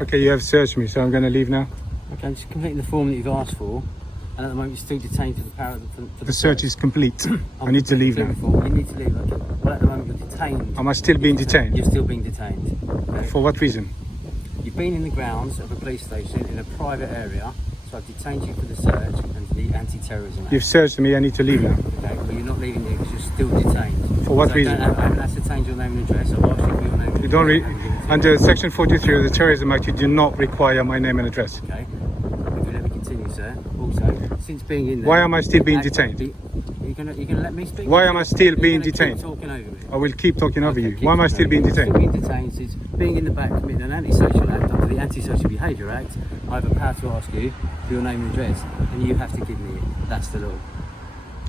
Okay, you have searched me, so I'm going to leave now. Okay, I'm just completing the form that you've asked for, and at the moment you're still detained for The search is complete. I need to leave now. You need to leave. Okay. Well, at the moment you're detained. Am I still being detained? You're still being detained. Okay? For what reason? You've been in the grounds of a police station in a private area, so I've detained you for the search and the anti-terrorism act. You've searched me, I need to leave now. Okay, well you're not leaving here because you're still detained. For what reason? I haven't ascertained your name and address. I've asked you for your name and You don't address. under section 43 of the Terrorism Act, you do not require my name and address. Okay. If you let me continue, sir. Also, since being in there... Why am I still being detained? You're gonna let me speak? Why am I still being detained? Keep talking over me. I will keep talking over you. Keep Why am I talking still being over me. detained? Still being detained since being in the back committing an antisocial act under the Antisocial Behaviour Act. I have a power to ask you for your name and address, and you have to give me it. That's the law.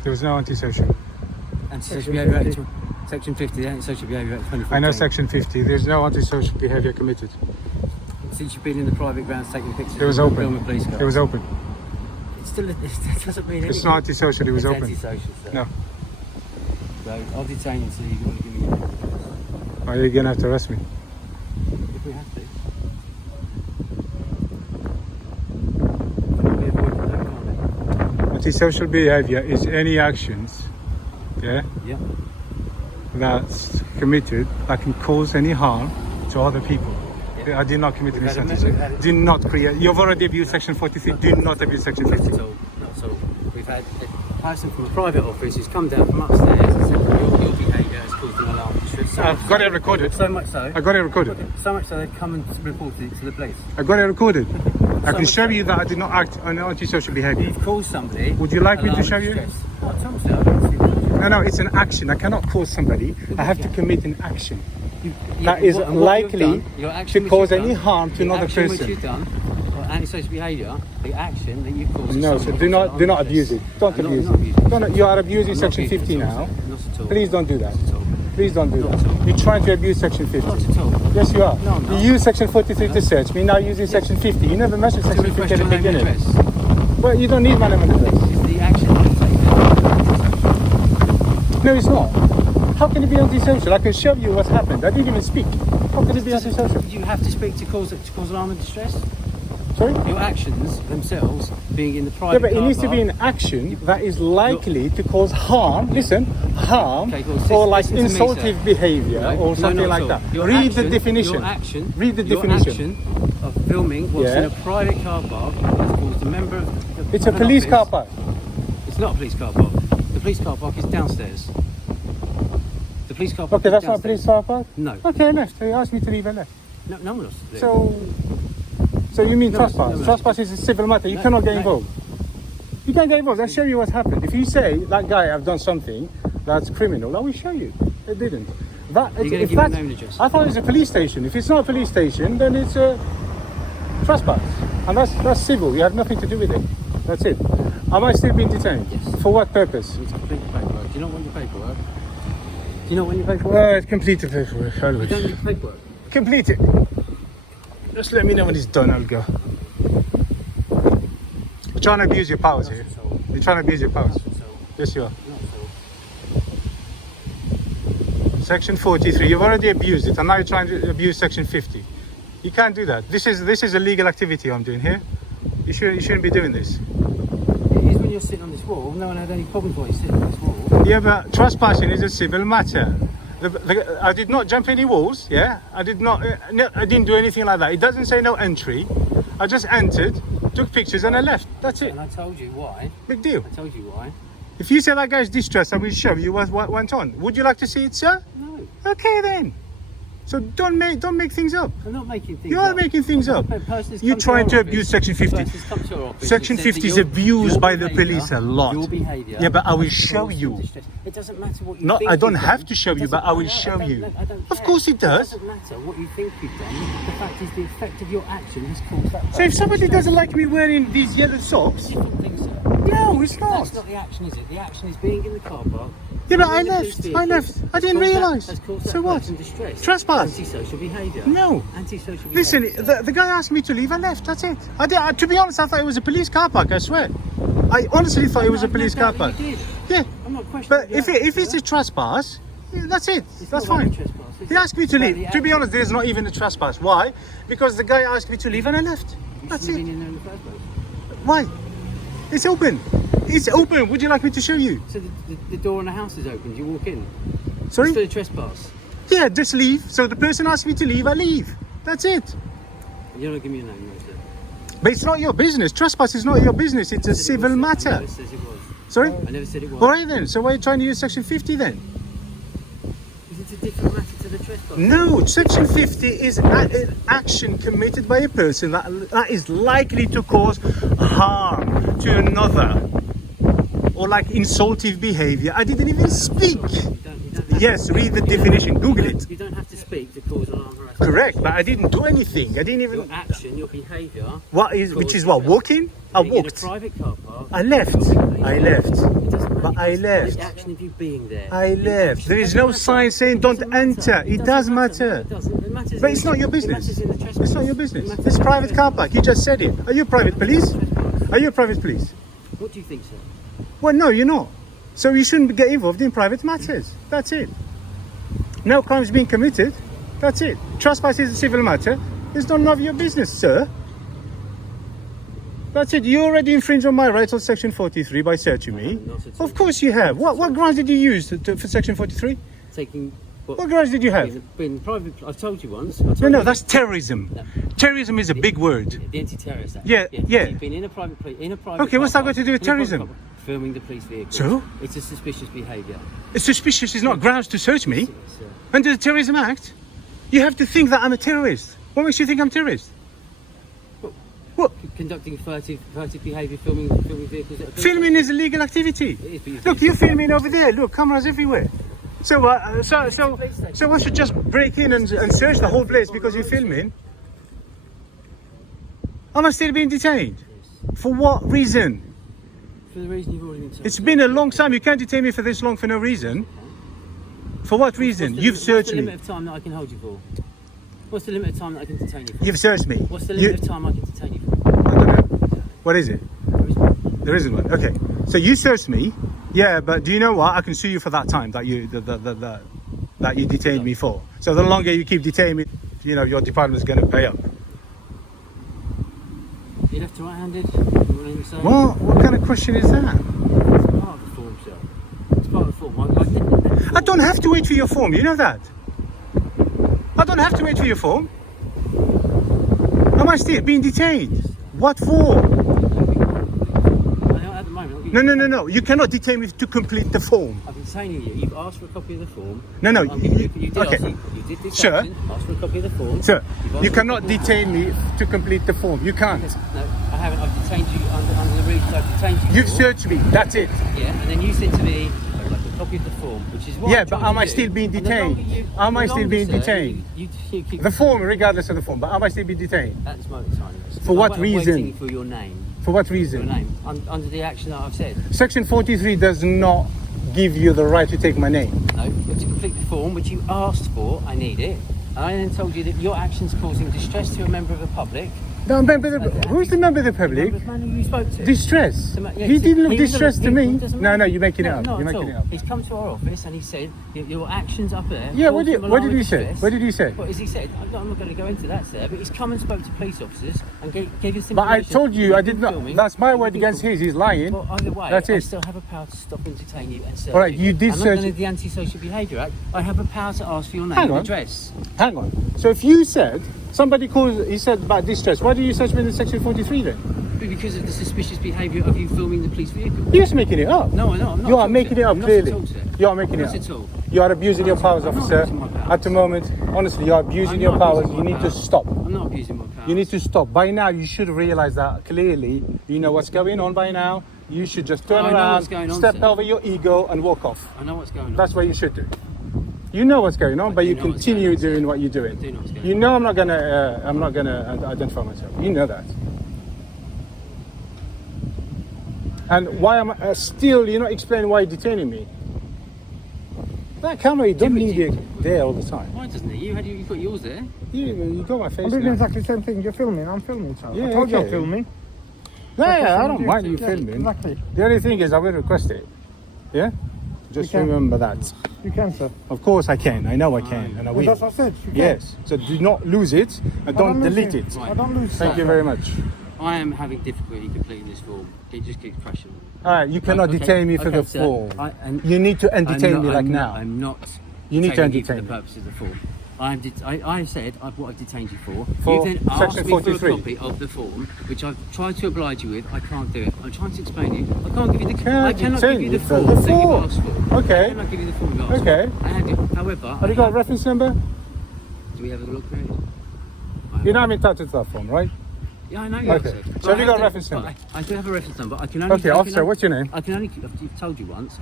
There was no antisocial. Antisocial Behaviour Act, Section 50, the Antisocial Behaviour Act 2014. I know section 50. There's no antisocial behaviour committed. Since you've been in the private grounds taking pictures, It was filming open. police cars. It was open. It's still, it doesn't mean anything. It's not antisocial. It was It's open. antisocial, sir. No. So I'll detain you until you want to give me your name and address. Are you gonna have to arrest me? If we have to. Can't be avoided though, can't Antisocial behaviour is any actions, yeah, it? Yeah. that's committed that can cause any harm to other people. Yeah. I did not commit any We've had a antisocial. we've had a- Did not create. You've already abused section 43. Do not abuse section Not 50. at all. Not at all. We've had a person from a private office who's come down from upstairs and said your behaviour has caused an alarm distress. So I've got it recorded. So much so. I got it recorded. So much so they've come and reported it to the police. I got it recorded. I can much show so. you that I did not act on antisocial behaviour. You've caused somebody. Would you like me to alarm show you? distress. What I told you, I don't see that. No, it's an action. I cannot cause somebody. I have to commit an action Yeah, that is what you've likely done, your action to which cause you've any done, harm to the another action person. Which you've done, or antisocial behaviour, the action that you've caused. No, so do not abuse it. Don't abuse it. Don't, you are abusing section 50 now. Not at all. Please don't do that. Not at all. Please don't do Not at all. that. You're trying to abuse section 50. Not at all. Yes, you are. No, I'm not. You use section 43 to search me. Now using section 50. You never mentioned To section request 50 at your the name and beginning. address. Well, you don't need my name and address. Is the action that you've taken. No, it's not. How can it be antisocial? I can show you what's happened. I didn't even speak. How can it be antisocial? You have to speak to cause alarm and distress. Sorry? Your actions themselves, being in the Yeah, private but it car needs to be park, an action that is likely to cause harm. Listen, harm Okay, well, or like listen to me, insultive sir. behaviour No, or no, something not like at all. that. Your Read action- the definition. Your action. Read the your definition. action of filming what's Yeah. in a private car park has caused a member of It's a an police office- car park. It's not a police car park. The police car park is downstairs. The police car park Okay, is that's not a police downstairs. car park? No. Okay, I left. They asked me to leave, I left. No one else. did. So you mean No, trespass? no, no. Trespass is a civil matter. You No, cannot get no. involved. You can't get involved. I'll show you what's happened. If you say, that guy, I've done something that's criminal, I will show you. It didn't. That, You're gonna if give me that's- name and address? I thought it was a police station. If it's not a police station, then it's a trespass. And that's civil. You have nothing to do with it. That's it. Am I still being detained? Yes. For what purpose? You need to complete the paperwork. Do you not want your paperwork? Do you not want your paperwork? Well, complete the paperwork. You don't need paperwork. Complete it. Just let me know when it's done, I'll go. You're trying to abuse your powers here. You're trying to abuse your powers. Yes, you are. Section 43, you've already abused it, and now you're trying to abuse section 50. You can't do that. This is a legal activity I'm doing here. You shouldn't be doing this. It is when you're sitting on this wall. No one had any problems while you're sitting on this wall. Yeah, but trespassing is a civil matter. I did not jump any walls. Yeah, I did not. No, I didn't do anything like that. It doesn't say no entry. I just entered, took pictures, and I left. That's it. And I told you why. Big deal. I told you why. If you say that guy's distressed, I will show you what went on. Would you like to see it, sir? No, Okay then. So don't make things up. I'm not making things You are up. making things up. A person's You're come trying to our abuse office- section 50. person's come to our office Section and said 50 that is your- abused your by the behaviour- police a lot. Your behaviour. Yeah, but I will has show caused you. some distress. It doesn't matter what you No, think I don't you've have done. to show you, Doesn't but I will matter. show you. I don't Of care. course it does. It doesn't matter what you think you've done. The fact is the effect of your action has caused that. So if somebody distress. doesn't like me wearing these yellow socks, Different things, sir. no, it's That's not. not the action, is it? The action is being in the car park. Yeah, but I in the police left. vehicle. I left. I didn't Has caused that- realise. has caused So that what? person distress. Trespass. Antisocial behaviour. No. Antisocial Listen, behaviour. the guy asked me to leave. I left. That's it. To be honest, I thought it was a police car park. I swear. I honestly thought it was a I've no police car doubt park. that you did. Yeah. I'm not questioning. But if it's a trespass, Yeah, that's it. It's That's not like fine. a trespass, is He it? asked me to Like leave. the To be honest, there's not even a trespass. Why? Because the guy asked me to leave and I left. You That's shouldn't it. have been in there in the first place. Why? It's open. It's open. Would you like me to show you? So the door in the house is open. You walk in. Sorry? It's for a trespass. Yeah, just leave. So the person asked me to leave, I leave. That's it. You're not giving me a name, is it? But it's not your business. Trespass is not your business. It's a civil I matter. never said it was. Sorry? I never said it was. All right then. So why are you trying to use Section 50 then? Is it a different matter to the trespass? No, Section 50 is an action committed by a person that is likely to cause harm to another. Or like insultive behavior. I didn't even speak. You don't have Yes, to, read the definition. Google you it. don't- You don't have to speak to cause alarm harassment. Correct, but I didn't do anything. I didn't Your even. action, your behaviour. Which is what? Walking? I being in a walked. private car park. I left. I left. It doesn't matter. But I left. The action of you being there. I The left. action There is doesn't no matter. sign saying don't Doesn't matter. enter. It does matter. No, it doesn't. It matters. But in it's the- not your It business. matters in the trespass. It's not your It business. matters It's in the private car park. You just said it. Are you private police? trespass. Are you a private police? What do you think, sir? Well, no, you're not. So you shouldn't get involved in private matters. That's it. No crime's being committed. That's it. Trespass is a civil matter. It's none of your business, sir. That's it. You already infringed on my rights on Section 43 by searching me. Not at all. Of course you have. What grounds did you use for Section 43? Taking What grounds did you have? being private. I've told you once. No, that's terrorism. Terrorism is a big word. The Anti-Terrorist Act. Yeah. You've been in a private Okay, what's that got to do with car park, terrorism? Filming the police vehicle. So? It's a suspicious behaviour. It's suspicious. It's not grounds to search me. Yes, sir. Under the Terrorism Act, you have to think that I'm a terrorist. What makes you think I'm a terrorist? What? Conducting furtive behaviour, filming vehicles. That are Filming is a legal activity. It is, but you've Look, been- you're filming over there. Look, cameras everywhere. So I should just break in and search the whole place because you're filming? Am I still being detained? For what reason? For the reason you've already been told. It's been a long time. You can't detain me for this long for no reason. For what reason? You've searched What's the me. limit of time that I can hold you for? What's the limit of time that I can detain you for? You've searched me. What's the You- limit of time I can detain you for? I don't know. What is it? There is one. There isn't one. Okay. So you searched me. Yeah, but do you know what? I can sue you for that time that you that you detained me for. So the longer you keep detaining me, you know, your department's going to pay up. You left to right-handed? You want anything to say? What kind of question is that? It's part of the form, sir. It's part of the form. I don't have to wait for your form. You know that. I don't have to wait for your form. Am I still being detained? What for? At the moment, No. You cannot detain me to complete the form. I've been detaining you. You've asked for a copy of the form. No, I'm giving you did okay. ask, you did this Sure. action, asked for a copy of the form. Sir, You've asked you for a cannot copy of the detain me to complete the form. You can't. No, I haven't. I've detained you under the reason I've detained you. You've for. searched me. That's it. Yeah, and then you said to me, I'd like a copy of the form, which is what Yeah, I'm but trying am to I do. still being And the longer detained? Am I the still longer, being sir, detained? You keep The form, regardless of the form, but am I still being detained? at this moment in time. yes. For what I'm reason? waiting for your name. For what Your reason? name under the action that I've said. Section 43 does not give you the right to take my name. No, but to complete the form which you asked for, I need it. And I then told you that your actions causing distress to a member of the public. No, who's the member of the public? The man who you spoke to. Distress. Yeah, He didn't look he was distressed to he- me. doesn't No, matter. you're making it up. No, You're not at making it all. up. He's come to our office and he said your actions up there. Yeah, what caused did him what alarm did he and say? distress. What did he say? What has he said? I'm not going to go into that, sir. But he's come and spoke to police officers and gave you some. But I information. told you You've I been did not. filming. That's my You've word been against filming. his. He's lying. Well, either way, That's I it. still have a power to stop and detain you and search All right, you. you did and search- under the Antisocial Behaviour Act, I have a power to ask for your name Hang and on. address. Hang on. So if you said somebody calls, he said about distress. Why do you search me in Section 43 then? Because of the suspicious behaviour of you filming the police vehicle. You're just making it up. No, I know. I'm not. You at are all, making sir. it up Not clearly. at all, sir. You are making Not it at up. all. You are abusing your powers, I'm not officer. abusing my powers. At the moment, honestly, you are abusing I'm your not powers. abusing You my need to powers. stop. I'm not abusing my powers. You need to stop. By now, you should realize that clearly. You know what's going on by now. You should just turn I know around, what's going on, step sir. over your ego, and walk off. I know what's going on. That's what you should do. You know what's going on, but do you know what's continue going on, sir. doing what you're doing. I do know what's going You on. know I'm not gonna identify myself. You know that. And why am I still? You're not explaining why you're detaining me. That camera, you don't need it there all the time. Why doesn't it? You've got yours there. You got my face I'm doing now. exactly the same thing. You're filming. I'm filming. So Yeah, I told you okay. I'm filming. Yeah, I Exactly don't same mind you duty. Yeah, filming. exactly. The only thing is I will request it. Yeah? Just You can. remember that. You can, sir. Of course I can. I know I can, and I Well, will. that's what I said. You can. Yes. So do not lose it, and I don't lose delete it. I don't lose Thank stuff. you very much. I am having difficulty completing this form. It just keeps crashing. All right, you cannot Okay, detain me for okay, the sir. form. You need to entertain me like now. I'm not. You need to detaining you for entertain the me. purpose of the form. I said what I've detained you for. For You then section asked me for 43. a copy of the form, which I've tried to oblige you with. I can't do it. I'm trying to explain it. I can't give you the. Can't I cannot detain give you you the for form the that you've form. asked for. Okay. I cannot give you the form you asked Okay. for. I have it. However, Have you got a reference number? do we have a look at it? You're not entitled to that form, right? Yeah, I know you Okay. have, sir. So But have I you got a to- reference but number? I do have a reference number. I can only. Okay, I can officer, only- what's your name? I can only. I've told you once.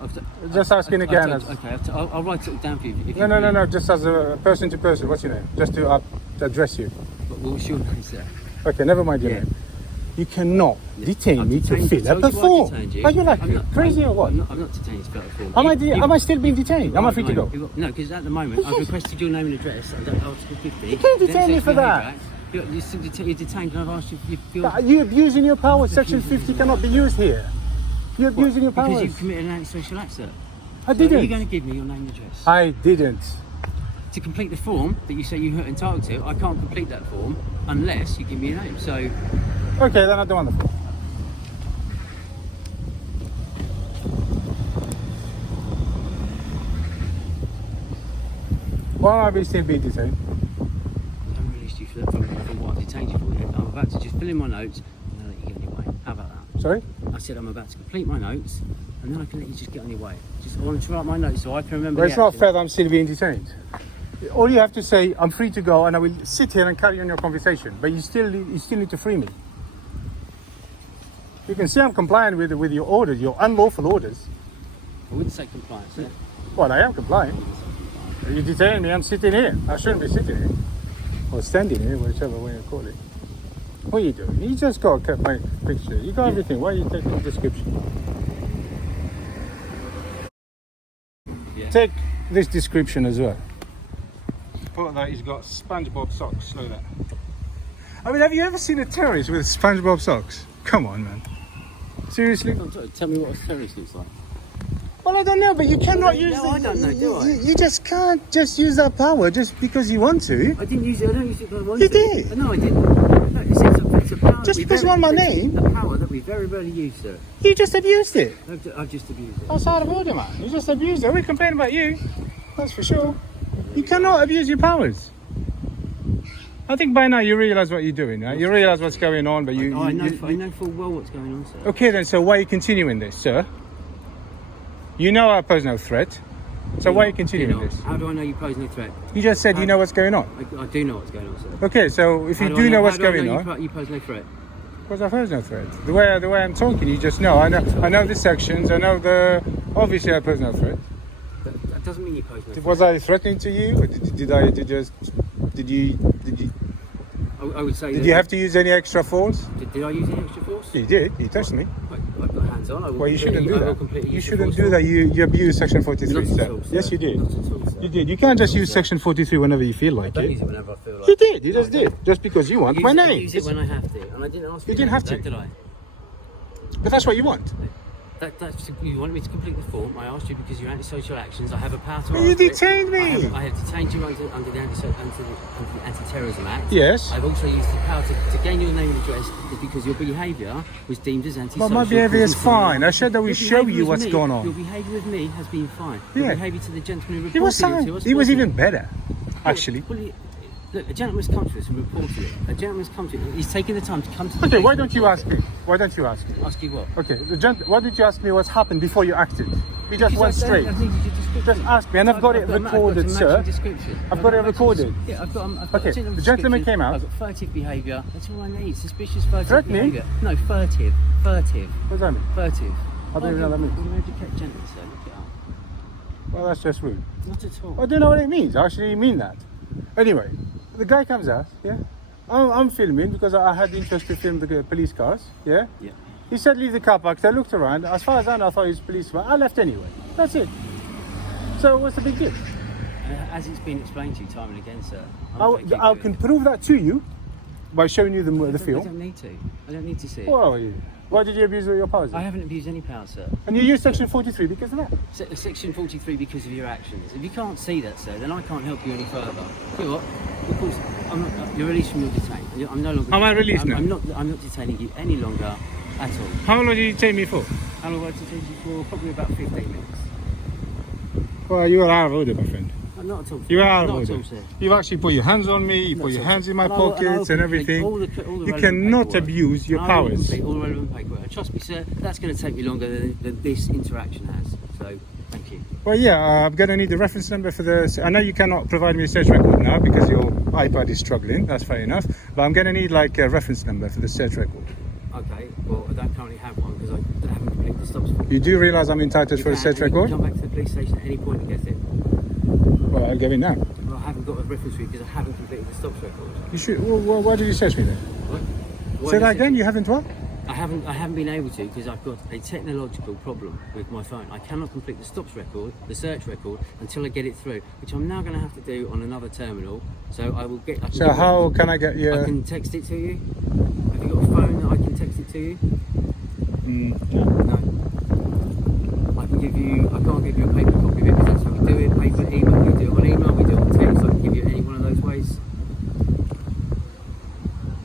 Just asking again as- Okay, I'll write it down for you. If No, you no, no, please. no. Just as a person to person. What's your name? Just to address you. But what's your name, sir? Okay, never mind your Yeah. name. You cannot detain I've me to detained- fill I up a told you I form. detained you. Are you like I'm not- crazy or what? I'm not detained to fill out a form. Am I still being detained? Am I free to go? No, because at the moment I've requested your name and address under Article 50. You can't detain me for that. You're detained and I've asked you if you're... Are you abusing your powers? Section 50 cannot be used here. You're abusing your Because powers. you've committed an antisocial act, sir. I So are you didn't. going to give me your name and address? I didn't. To complete the form that you say you're entitled to, I can't complete that form unless you give me your name. So Okay, then I don't want the form. Why am I still being detained? I haven't released you from what I've detained you for yet. I'm about to just fill in my notes and then let you get on your way. How about that? Sorry? I said I'm about to complete my notes and then I can let you just get on your way. Just I want to write my notes so I can remember. Well, the it's not action. fair that I'm still being detained. All you have to say, I'm free to go, and I will sit here and carry on your conversation. But you still need to free me. You can see I'm compliant with your orders, your unlawful orders. I wouldn't say compliance, sir. Well, I am compliant. You detain me, I'm sitting here. I shouldn't be sitting here. Or standing here, whichever way you call it. What are you doing? You just got to cut my picture. You got everything. Why are you taking the description? Yeah. Take this description as well. Put that he's got SpongeBob socks. Look at that. I mean, have you ever seen a terrorist with SpongeBob socks? Come on, man. Seriously? I'm sorry, tell me what a terrorist looks like. Well, I don't know, but you cannot use No, I don't know, do I? You just can't just use that power just because you want to. I didn't use it. I don't use it because I wanted You to. did. No, I didn't. No, it's a power Just that we because you want my name? A power that we very rarely use, sir. You just abused it. I've just abused it. Outside of order, man. You just abused it. We complain about you. That's for sure. You cannot abuse your powers. I think by now you realise what you're doing, right? You realise what's going on, but I know full well what's going on, sir. Okay then, so why are you continuing this, sir? You know I pose no threat. So why are you continuing this? How do I know you pose no threat? You just said you know what's going on. I do know what's going on, sir. Okay, so if How you I do know what's how do I going know on, you pose no threat. because I pose no threat. The way I'm talking, you just know. I know the sections. I know the. Obviously, I pose no threat. That doesn't mean you pose no threat. Was I threatening to you? Or did you I would say. Did you have to use any extra force? Did I use any extra force? You did. You touched me. I got hands on. I will Well, you shouldn't do I will that. completely You use the shouldn't force do for- that. You abuse Section 43, Not at sir. all, sir. Yes, you did. Not at all, sir. You did. You can't just use sir. Section 43 whenever you feel like I don't it. use it whenever I feel like You it. did. You just No, I don't. did. Just because you want my I name. use it when I have to, and I didn't ask You for didn't have that, to. did I? But that's what you want. That's you wanted me to complete the form. I asked you because you're antisocial actions. I have a power to But ask you it. detained me. I have detained you under the Anti-Terrorism Act. Yes. I've also used the power to gain your name and address because your behaviour was deemed as antisocial. But my behaviour is fine. I said that we Your show behaviour you with what's me- going on. Your behaviour with me has been fine. Your Yeah. behaviour to the gentleman who He was reported it to fine. us He was wasn't. even better, actually. Well, look, a gentleman's come to us and reported it. A gentleman's come to He's taken the time to come to the Okay, police why and don't you report ask me? Why don't you ask me? it. Ask you what? Okay, why did you ask me what's happened before you acted? You just went Because I straight. needed your description. Just ask me, and I've got it recorded, sir. I've got it recorded. Yeah, I've got Okay, a gentleman's the gentleman description. came out. I've got furtive behaviour. That's all I need. Suspicious furtive Threatening? behaviour. No, furtive. Furtive. What does that mean? Furtive. I don't even know what that means. I'm an educated gentleman, sir. Look it up. Well, that's just rude. Not at all. I don't know what it means. I actually mean that. Anyway, the guy comes out, yeah. I'm filming because I had interest to film the police cars, yeah. Yeah. He said leave the car park. So I looked around. As far as I know, I thought he was a policeman. I left anyway. That's it. So what's the big deal? As it's been explained to you time and again, sir. I can prove that to you by showing you the I film. don't need to. I don't need to see it. Well, Why did you abuse your powers? I haven't abused any power, sir. And you used section 43 because of that. Section 43 because of your actions. If you can't see that, sir, then I can't help you any further. You know what? Of course, you're released from your detain. I'm no longer. Am I released now? I'm not detaining you any longer at all. How long did you take me for? How long have I detained you for? Probably about 15 minutes. Well, you were out of order, my friend. Not at all. You were out of Not order. at all, sir. You've actually put your hands on me, you put your hands in my pockets and everything. You cannot abuse your powers. All the relevant paperwork. Trust me, sir, that's going to take me longer than this interaction has. So, thank you. Well, yeah, I'm going to need the reference number for the... I know you cannot provide me a search record now because your iPad is struggling. That's fair enough. But I'm going to need like a reference number for the search record. Okay, well, I don't currently have one because I haven't completed the stops. You do realise I'm entitled for a search record? You can come back to the police station at any point and get it. Well, I'll give it now. Well, I haven't got a reference for you because I haven't completed the stops record. You should... Well, why did you search me then? What? Say that again? You haven't what? I haven't been able to because I've got a technological problem with my phone. I cannot complete the stops record, the search record, until I get it through, which I'm now going to have to do on another terminal. So I will get. So how can I get your? I can text it to you. Have you got a phone that I can text it to you? No. I can give you. I can't give you a paper copy of it because that's how we do it. Paper, email. We do it on email. We do it on text. I can give you any one of those ways.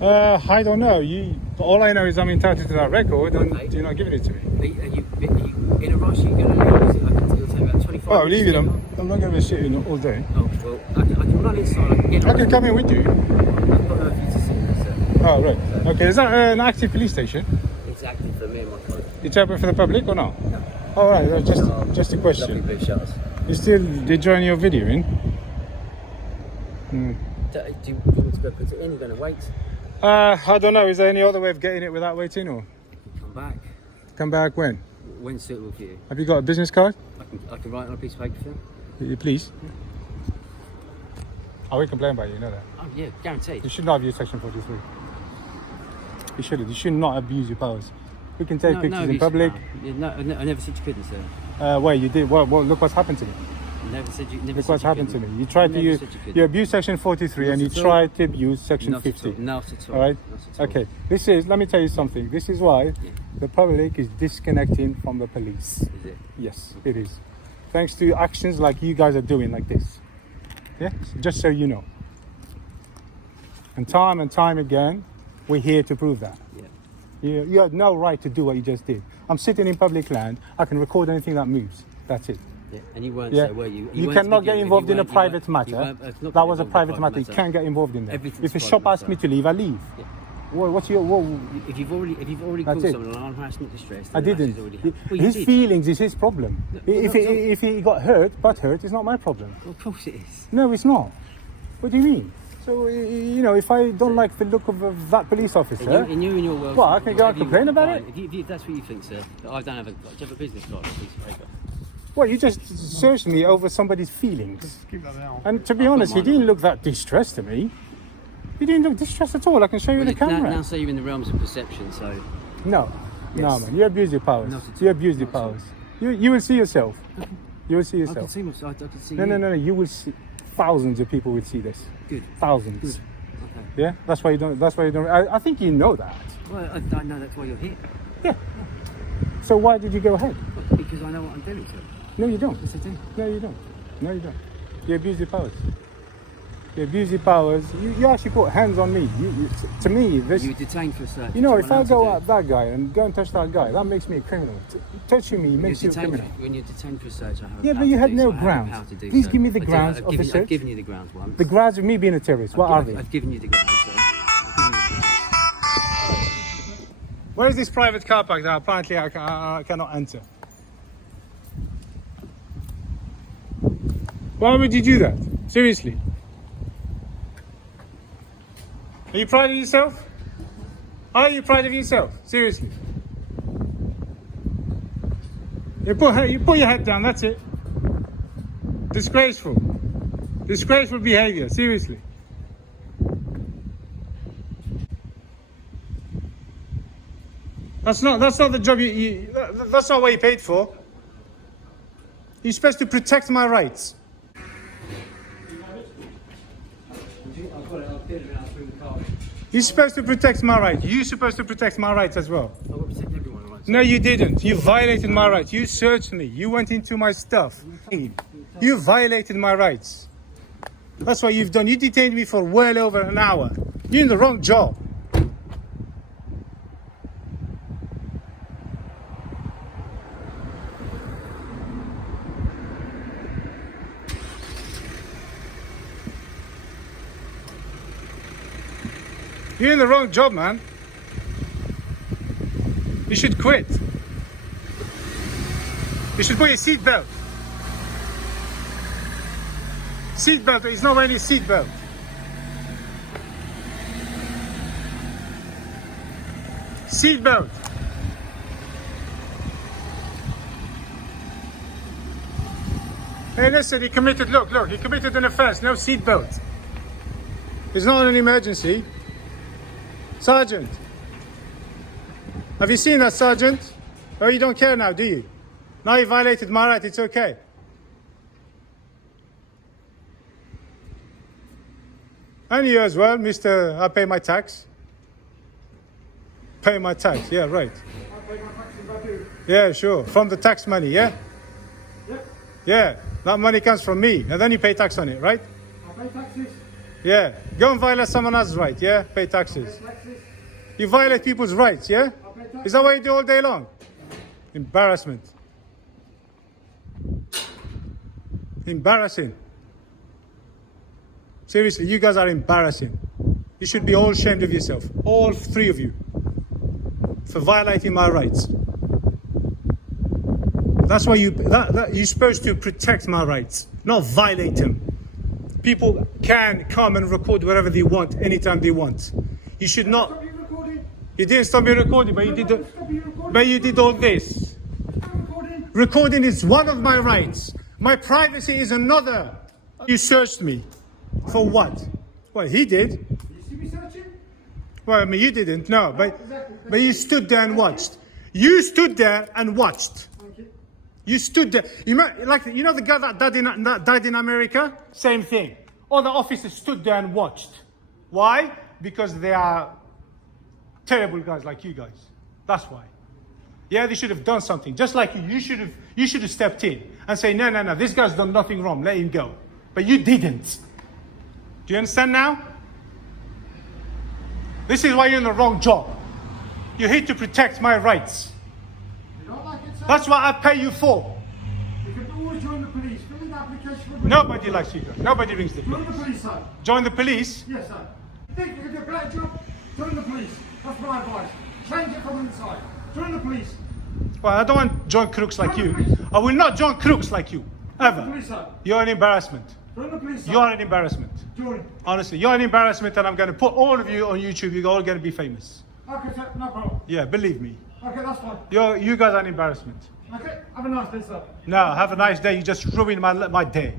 I don't know. All I know is I'm entitled to that record, and Okay. you're not giving it to me. Are you in a rush? Are you going to leave? It'll take about 25 Oh, minutes. leave it. to I'm get- not going to be sitting all day. Oh, well, I can run inside. I can get. I can come in with you. I've got enough for you to see this, sir. Oh, right. Okay, is that an active police station? It's active for me and my phone. It's open for the public or not? No. All right, that's just a Lovely question. blue shutters. You still enjoying your video in? Do you want me to go put it in? You're going to wait? I don't know. Is there any other way of getting it without waiting, or Come back. come back when? When's suitable for you? Have you got a business card? I can write on a piece of paper for you. Please. I will complain about you. You know that. Oh, yeah, guaranteed. You should not abuse section 43. You shouldn't. You should not abuse your powers. We can take pictures in public. No, I never said you couldn't, sir. Well, you did. Well, look what's happened to me. Never said you. Never Look said what's you happened to couldn't. me. You tried to Never use. said you couldn't. You abused section 43 and you Not at all. tried to abuse section Not 50. at all. Not at all. All right. Not at all. Okay. This is. Let me tell you something. This is why the public is disconnecting from the police. Is it? Yes, it is. Thanks to actions like you guys are doing, like this. Yeah. Just so you know. And time again, we're here to prove that. Yeah. You had no right to do what you just did. I'm sitting in public land. I can record anything that moves. That's it. Yeah. And you weren't, Yeah. so were you? You weren't to cannot begin get with. involved You in a weren't- you private weren't- matter. you weren't- not That was a involved in private matter. You can't get involved in that. Everything's If a private shop asks me matter. to leave, I leave. Yeah. What's your? What, If you've already That's called it. someone on harassment distress, I then the didn't. matter's already happened. Well, you His did. feelings is his problem. No, If well, if he got hurt, but hurt, it's not my problem. Well, of course it is. No, it's not. What do you mean? So you know, if I don't like the look of that police officer, In your world. Well, I can go and whatever you complain want, about fine. it. If that's what you think, sir, that I don't have a. Do you have a business card or a piece of paper? well, you just searched me over somebody's feelings. Keep that down. And to be I've got honest, he mine didn't on. look that distressed to me. He didn't look distressed at all. I can show you the camera. Now, say you're in the realms of perception, so. No, no, Yes. man. You abuse your powers. Not at all. You abuse your Not at all. powers. You will see yourself. You will see I can yourself. see myself. I can see No, you. no. You will see. Thousands of people will see this. Good. Thousands. Good. Okay. Yeah. That's why you don't. That's why you don't. I think you know that. Well, I know that's why you're here. Yeah. So why did you go ahead? Because I know what I'm doing, sir. No, you don't. Yes, I do. No, you don't. No, you don't. You abuse your powers. You abuse your powers. You actually put hands on me. To me, this. You were detained for a search. You know, That's if what I I'm go allowed at that guy and go and touch that guy, that makes me a criminal. Touching me to do. makes you a criminal. When you're detained for a search, I have. Yeah, a but power you to had do no so. I have the grounds. power to do Please so. give me the I do- grounds I've of the given- search. I've given you the grounds once. The grounds of me being a terrorist, what are they? I've given you the grounds, sir. I've given you the grounds. Where is this private car park that apparently I cannot enter? Why would you do that? Seriously? Are you proud of yourself? Are you proud of yourself? Seriously? You put your head down, that's it. Disgraceful. Disgraceful behavior, seriously. That's not the job that's not what you paid for. You're supposed to protect my rights. I've got it. I've figured it out through the car. You're supposed to protect my rights. You're supposed to protect my rights as well. I will protect everyone's rights. No, you didn't. You violated my rights. You searched me. You went into my stuff. You violated my rights. That's what you've done. You detained me for well over an hour. You're in the wrong job. You're in the wrong job, man. You should quit. You should put your seatbelt. Seatbelt. He's not wearing his seatbelt. Seatbelt. Hey, listen, he committed, look, he committed an offense. No seatbelt. It's not an emergency. Sergeant, have you seen that, Sergeant? Oh, you don't care now, do you? Now you violated my right, it's okay. And you as well, Mr. I pay my tax. Pay my tax, yeah, right. I pay my taxes, I do. Yeah, sure. From the tax money, yeah? Yep. Yeah, that money comes from me, and then you pay tax on it, right? I pay taxes. Yeah. Go and violate someone else's right, yeah? Pay taxes. Pay taxes. You violate people's rights, yeah? I pay taxes. Is that what you do all day long? Embarrassment. Embarrassing. Seriously, you guys are embarrassing. You should be all ashamed of yourself. All three of you. For violating my rights. That's why you're supposed to protect my rights, not violate them. People can come and record wherever they want, anytime they want. You should not. Stop you recording. You didn't stop me recording, but you did. Stop you recording. But you did all this. Stop recording. Recording is one of my rights. My privacy is another. You searched me. For what? Well, he did. You see me searching? Well, I mean, you didn't. No, but you stood there and watched. You stood there and watched. Thank you. You stood there. You know the guy that died in America? Same thing. All the officers stood there and watched. Why? Because they are terrible guys like you guys. That's why. Yeah, they should have done something. Just like you. You should have stepped in and say, no, this guy's done nothing wrong. Let him go. But you didn't. Do you understand now? This is why you're in the wrong job. You're here to protect my rights. You don't like it, sir? That's what I pay you for. You can always join the police. Fill in the application. Nobody likes you guys. Nobody rings the Join police. the police, sir. Join the police? Yes, sir. You think you can do a better job? Join the police. That's my advice. Change it from inside. Join the police. Well, I don't want to join crooks like you. I will not join crooks like you. Join the Ever. police, sir. You're an embarrassment. Join the police, sir. You are an embarrassment. Join. Honestly, you're an embarrassment, and I'm going to put all of you on YouTube. You're all going to be famous. Okay, sir. No problem. Yeah, believe me. Okay, that's fine. You guys are an embarrassment. Okay, have a nice day, sir. No, have a nice day. You just ruined my day.